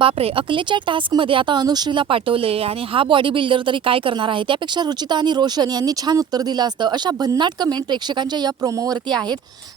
बापरे! अकलेच्या टास्कमध्ये आता अनुश्रीला पाठवले आणि हा बॉडी बिल्डर तरी काय करणार आहे? त्यापेक्षा रुचिता आणि रोशन यांनी छान उत्तर दिलं असतं. अशा भन्नाट कमेंट प्रेक्षकांच्या या प्रोमोवरती आहेत.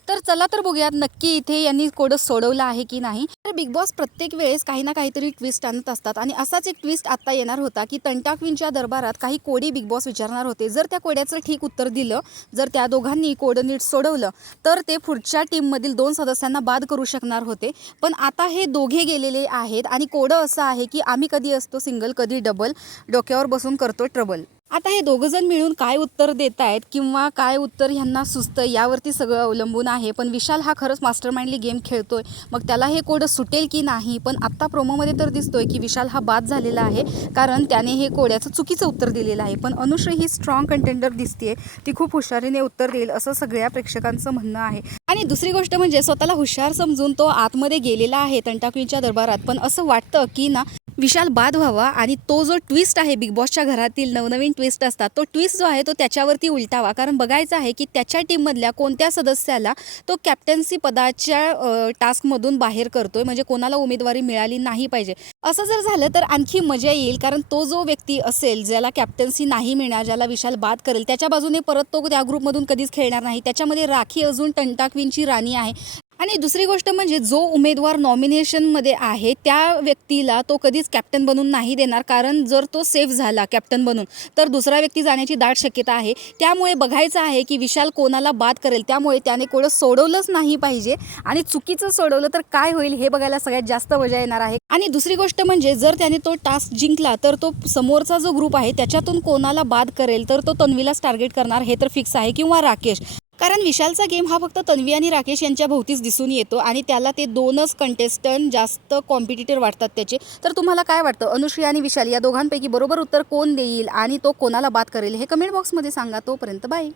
तर चला तर बघूयात नक्की इथे यांनी कोड सोडवलं आहे की नाही. तर बिग बॉस प्रत्येक वेळेस काही ना काहीतरी ट्विस्ट आणत असतात आणि असाच एक ट्विस्ट आता येणार होता की तंटा क्वीनच्या दरबारात काही कोडी बिग बॉस विचारणार होते. जर त्या कोड्याचं ठीक उत्तर दिलं, जर त्या दोघांनी कोड नीट सोडवलं, तर ते पुढच्या टीममधील 2 सदस्यांना बाद करू शकणार होते. पण आता हे दोघे गेलेले आहेत आणि कोडं असं आहे की आम्ही कधी असतो सिंगल, कधी डबल, डोक्यावर बसून करतो ट्रबल. आता हे दोघंजण मिळून काय उत्तर देत आहेत किंवा काय उत्तर ह्यांना सुचतं यावरती सगळं अवलंबून आहे. पण विशाल हा खरंच मास्टरमाइंडली गेम खेळतोय, मग त्याला हे कोड सुटेल की नाही. पण आत्ता प्रोमोमध्ये तर दिसतोय की विशाल हा बाद झालेला आहे, कारण त्याने हे कोड्याचं चुकीचं उत्तर दिलेलं आहे. पण अनुश्री ही स्ट्रॉंग कंटेंडर दिसते, ती खूप हुशारीने उत्तर देईल असं सगळ्या प्रेक्षकांचं म्हणणं आहे. आणि दुसरी गोष्ट म्हणजे स्वतःला हुशार समजून तो आतमध्ये गेलेला आहे तंटाक्वीनच्या दरबारात. पण असं वाटतं की ना विशाल बाद व्हावा आणि तो जो ट्विस्ट आहे बिग बॉसच्या घरातील नवनवीन ट्विस्ट असतात, तो ट्विस्ट जो आहे तो त्याच्यावरती उलटावा. कारण बघायचं आहे की त्याच्या टीममधल्या कोणत्या सदस्याला तो कॅप्टन्सी पदाच्या टास्कमधून बाहेर करतोय, म्हणजे कोणाला उमेदवारी मिळाली नाही पाहिजे. असं जर झालं तर आणखी मजा येईल, कारण तो जो व्यक्ती असेल ज्याला कॅप्टन्सी नाही मिळणार, ज्याला विशाल बाद करेल, त्याच्या बाजूने परत तो त्या ग्रुपमधून कधीच खेळणार नाही. त्याच्यामध्ये राखी अजून तंटाक्वीनची राणी आहे. आणि दुसरी गोष्ट म्हणजे जो उमेदवार नॉमिनेशनमध्ये आहे त्या व्यक्तीला तो कधीच कॅप्टन बनून नाही देणार, कारण जर तो सेफ झाला कॅप्टन बनून तर दुसरा व्यक्ती जाण्याची दाट शक्यता आहे. त्यामुळे बघायचं आहे की विशाल कोणाला बाद करेल. त्यामुळे त्याने कोडं सोडवलंच नाही पाहिजे आणि चुकीचं सोडवलं तर काय होईल हे बघायला सगळ्यात जास्त मजा येणार आहे. आणि दुसरी गोष्ट म्हणजे जर त्याने तो टास्क जिंकला तर तो समोरचा जो ग्रुप आहे त्याच्यातून कोणाला बाद करेल, तर तो तन्वीलाच टार्गेट करणार हे तर फिक्स आहे, किंवा राकेश. कारण विशालचा गेम हा फक्त तन्वी आणि राकेश यांच्या भोवतीच दिसून येतो आणि त्याला ते 2च कंटेस्टंट जास्त कॉम्पिटिटर वाटतात त्याचे. तर तुम्हाला काय वाटतं, अनुश्री आणि विशाल या दोघांपैकी बरोबर उत्तर कोण देईल आणि तो कोणाला बाद करेल हे कमेंट बॉक्समध्ये सांगा. तोपर्यंत बाय.